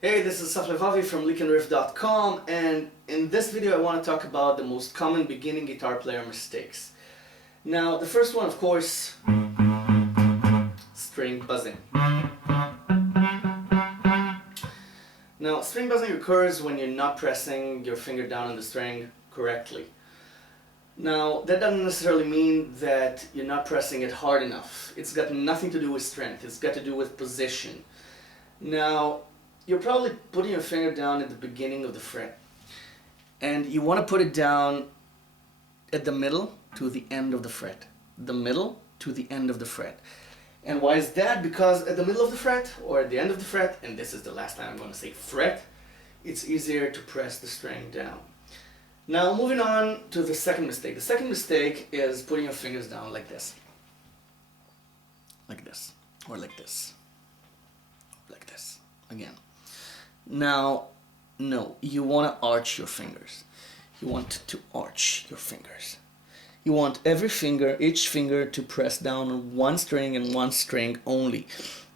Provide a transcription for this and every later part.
Hey, this is Saflevavi from LickNRiff.com, and in this video I want to talk about the most common beginning guitar player mistakes. Now, the first one, of course, string buzzing. Now, string buzzing occurs when you're not pressing your finger down on the string correctly. Now, that doesn't necessarily mean that you're not pressing it hard enough. It's got nothing to do with strength, it's got to do with position. Now, you're probably putting your finger down at the beginning of the fret, and you want to put it down at the middle to the end of the fret. The middle to the end of the fret. And why is that? Because at the middle of the fret or at the end of the fret, and this is the last time I'm going to say fret, it's easier to press the string down. Now, moving on to the second mistake. The second mistake is putting your fingers down like this. Like this. Or like this. Like this. Again. Now, no, you want to arch your fingers. You want to arch your fingers. You want every finger, each finger, to press down on one string and one string only.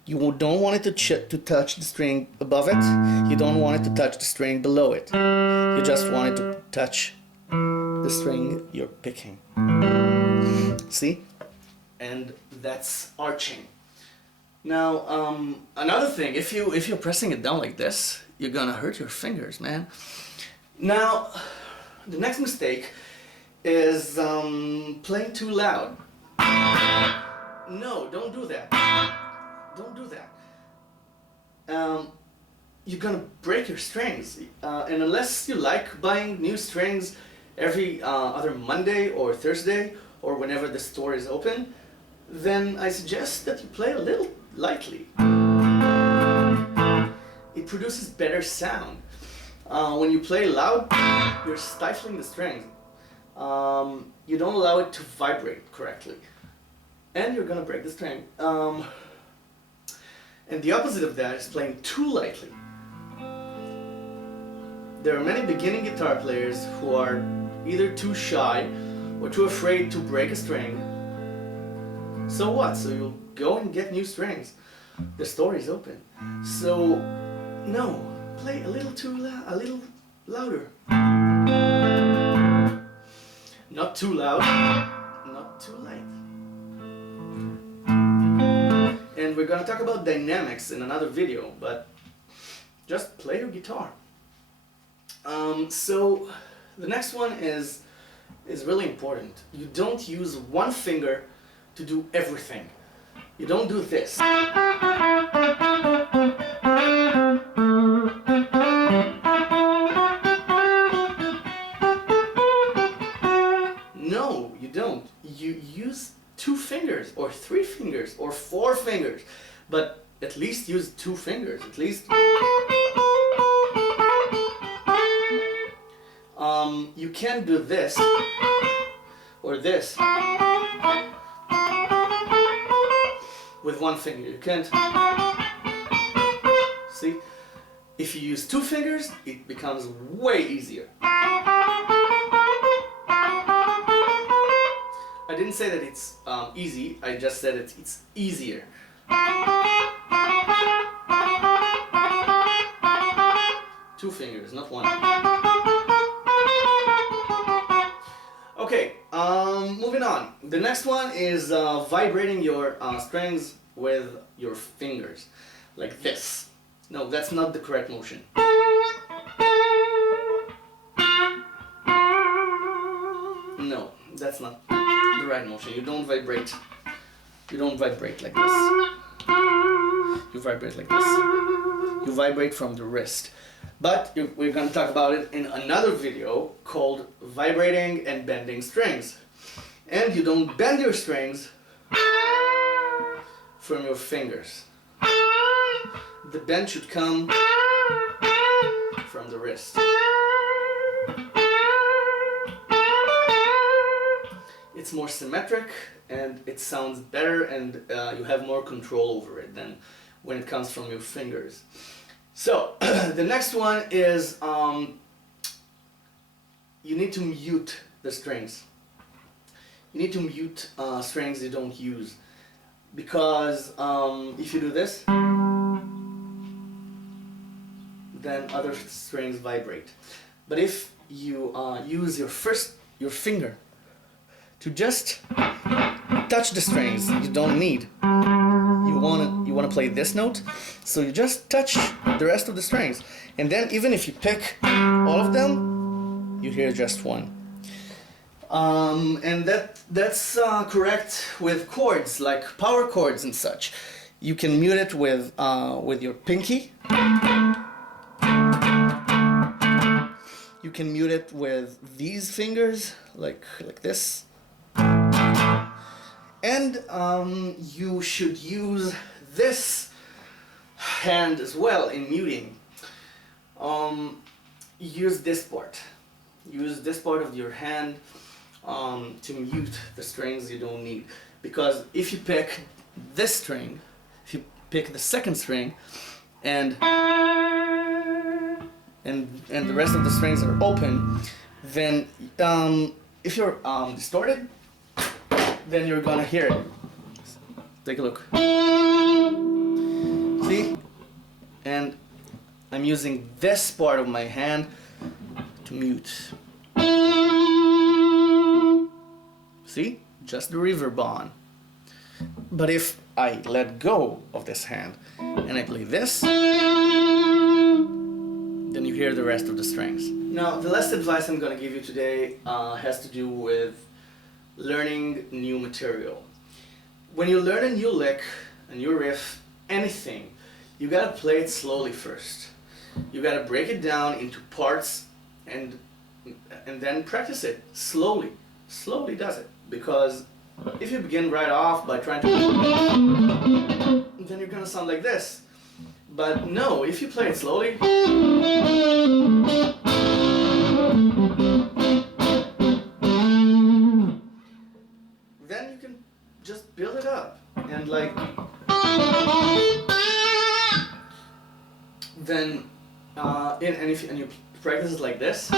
You don't want it to touch the string above it. You don't want it to touch the string below it. You just want it to touch the string you're picking. See? And that's arching. Now, another thing, if you're pressing it down like this, you're gonna hurt your fingers, man. Now, the next mistake is playing too loud. No, don't do that. Don't do that. You're gonna break your strings, and unless you like buying new strings every other Monday or Thursday or whenever the store is open, then I suggest that you play a little lightly. It produces better sound. When you play loud, you're stifling the strings. You don't allow it to vibrate correctly, and you're gonna break the string. And the opposite of that is playing too lightly. There are many beginning guitar players who are either too shy or too afraid to break a string. So what? So you'll go and get new strings. The store is open. So no, play a little too loud, a little louder. Not too loud, not too light. And we're gonna talk about dynamics in another video, but just play your guitar. So the next one is really important. You don't use one finger to do everything. You don't do this. No, you don't. You use two fingers, or three fingers, or four fingers, but at least use two fingers. At least. You can't do this or this with one finger. You can't. See? If you use two fingers, it becomes way easier. I didn't say that it's easy, I just said it's easier. Two fingers, not one. Okay, moving on. The next one is vibrating your strings with your fingers, like this. No, that's not the correct motion. No, that's not the right motion. You don't vibrate. You don't vibrate like this. You vibrate like this. You vibrate from the wrist. But we're going to talk about it in another video called Vibrating and Bending Strings. And you don't bend your strings from your fingers. The bend should come from the wrist. It's more symmetric and it sounds better, and you have more control over it than when it comes from your fingers. So, the next one is you need to mute the strings. You need to mute strings you don't use, because if you do this, then other strings vibrate. But if you use your finger to just touch the strings you don't need, you wanna play this note, so you just touch the rest of the strings, and then even if you pick all of them, you hear just one. And that's correct with chords like power chords and such. You can mute it with your pinky. You can mute it with these fingers, like this. And you should use this hand as well in muting. Use this part. Use this part of your hand to mute the strings you don't need. Because if you pick this string, if you pick the second string, and the rest of the strings are open, then if you're distorted, then you're gonna hear it. Take a look. See? And I'm using this part of my hand to mute. See? Just the reverb on. But if I let go of this hand and I play this, then you hear the rest of the strings. Now, the last advice I'm gonna give you today has to do with learning new material. When you learn a new lick, a new riff, anything, you gotta play it slowly first. You gotta break it down into parts and then practice it slowly. Slowly does it. Because if you begin right off by trying to, then you're gonna sound like this. But no, if you play it slowly, then you can just build it up and like, then and you practice it like this.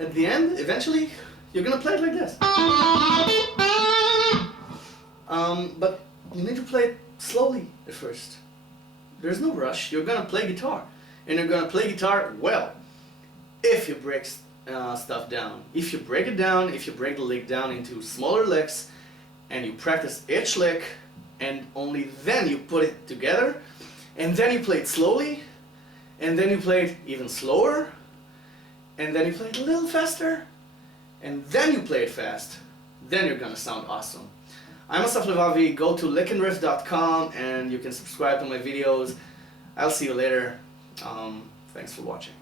At the end, eventually, you're gonna play it like this. But you need to play it slowly at first. There's no rush. You're gonna play guitar, and you're gonna play guitar well. If you break stuff down, if you break it down, if you break the lick down into smaller licks, and you practice each lick, and only then you put it together, and then you play it slowly, and then you play it even slower, and then you play it a little faster, and then you play it fast, then you're gonna sound awesome. I'm Asaf Levavi. Go to LickNRiff.com and you can subscribe to my videos. I'll see you later. Thanks for watching.